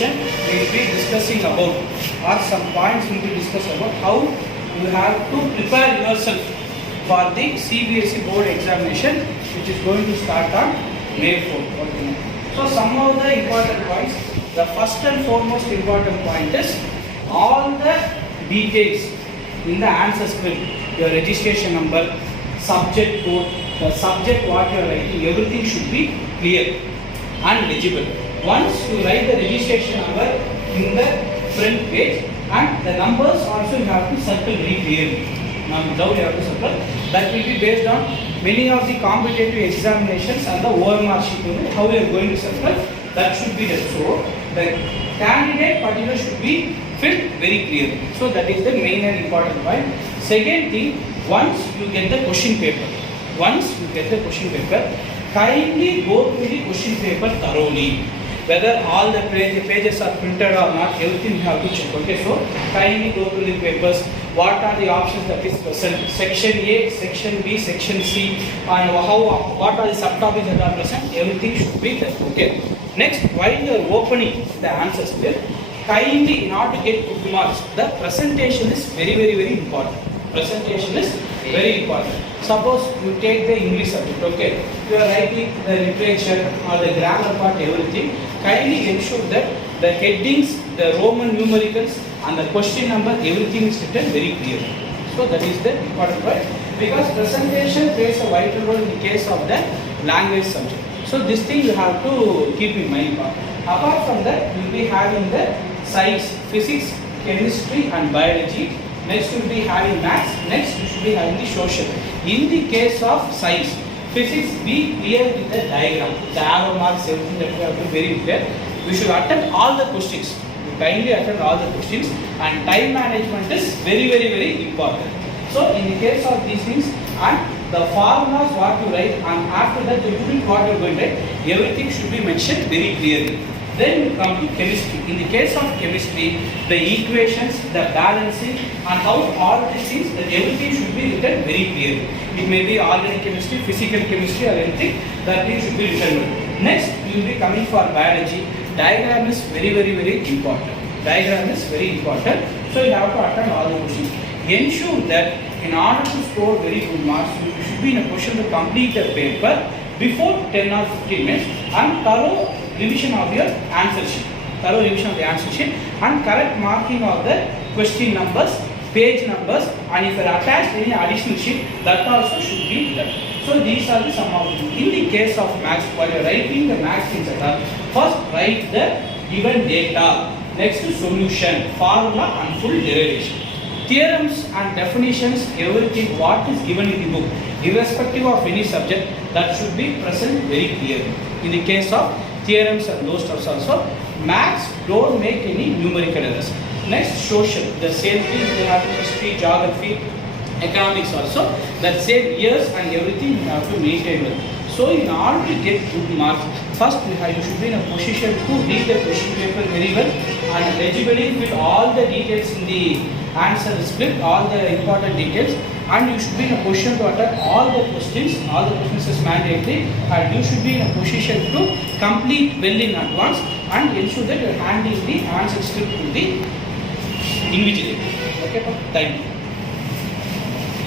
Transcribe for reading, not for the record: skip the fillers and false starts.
session we will be discussing about, or some points we will be discussing about how you have to prepare yourself for the CBSE board examination, which is going to start on May 4th. Okay. So some of the important points. The first and foremost important point is all the details in the answer script, your registration number, subject code, the subject what you are writing, everything should be clear and legible. Once you write the registration number in the front page, and the numbers also you have to circle very clearly. Now you have to circle. That will be based on many of the competitive examinations and the OMR sheet, how you are going to circle, that should be done. So the candidate particular should be filled very clearly. So that is the main and important point. Second thing, once you get the question paper, kindly go through the question paper thoroughly. Whether all the pages are printed or not, everything you have to check. Okay, so kindly go through the papers. What are the options that is present? Section A, Section B, Section C, and what are the subtopics that are present? Everything should be there. Okay. Next, while you are opening the answer script, kindly, in order to get good marks, the presentation is very important. Presentation is very important. Suppose you take the English subject, okay, you are writing the literature or the grammar part, everything, kindly ensure that the headings, the Roman numericals and the question number, everything is written very clearly. So that is the important point, because presentation plays a vital role in the case of the language subject. So this thing you have to keep in mind. Apart from that, you will be having the science, physics, chemistry and biology. Next you will be having maths. Next you should be having the social. In the case of science, physics, be clear with the diagram. The arrow marks, everything that you have to be very clear. We should attend all the questions. You kindly attend all the questions, and time management is very important. So in the case of these things, and the formulas what you write, and after that the unit what you are going to write, everything should be mentioned very clearly. Then you come to chemistry. In the case of chemistry, the equations, the balancing, and how all these things, that everything should be written very clearly. It may be organic chemistry, physical chemistry, or anything, that thing should be written. Next, you will be coming for biology. Diagram is very important. Diagram is very important. So you have to attend all the questions. Ensure that in order to score very good marks, you should be in a position to complete the paper before 10 or 15 minutes, and thorough revision of your answer sheet. Thorough revision of the answer sheet and correct marking of the question numbers, page numbers, and if you are attached any additional sheet, that also should be done. So these are the some of the things. In the case of maths, while you are writing the maths things, first write the given data. Next to solution, formula and full derivation. Theorems and definitions, everything what is given in the book, irrespective of any subject, that should be present very clearly. In the case of theorems and those stuffs also, maths don't make any numerical errors. Next, social, the same thing, you have history, geography, economics also, that same years and everything you have to maintain well. So in order to get good marks, first you should be in a position to read the question paper very well and legibly fill all the details in the answer script, all the important details, and you should be in a position to attend all the questions is mandatory, and you should be in a position to complete well in advance and ensure that you are handling the answer script to the invigilator. Okay, thank you.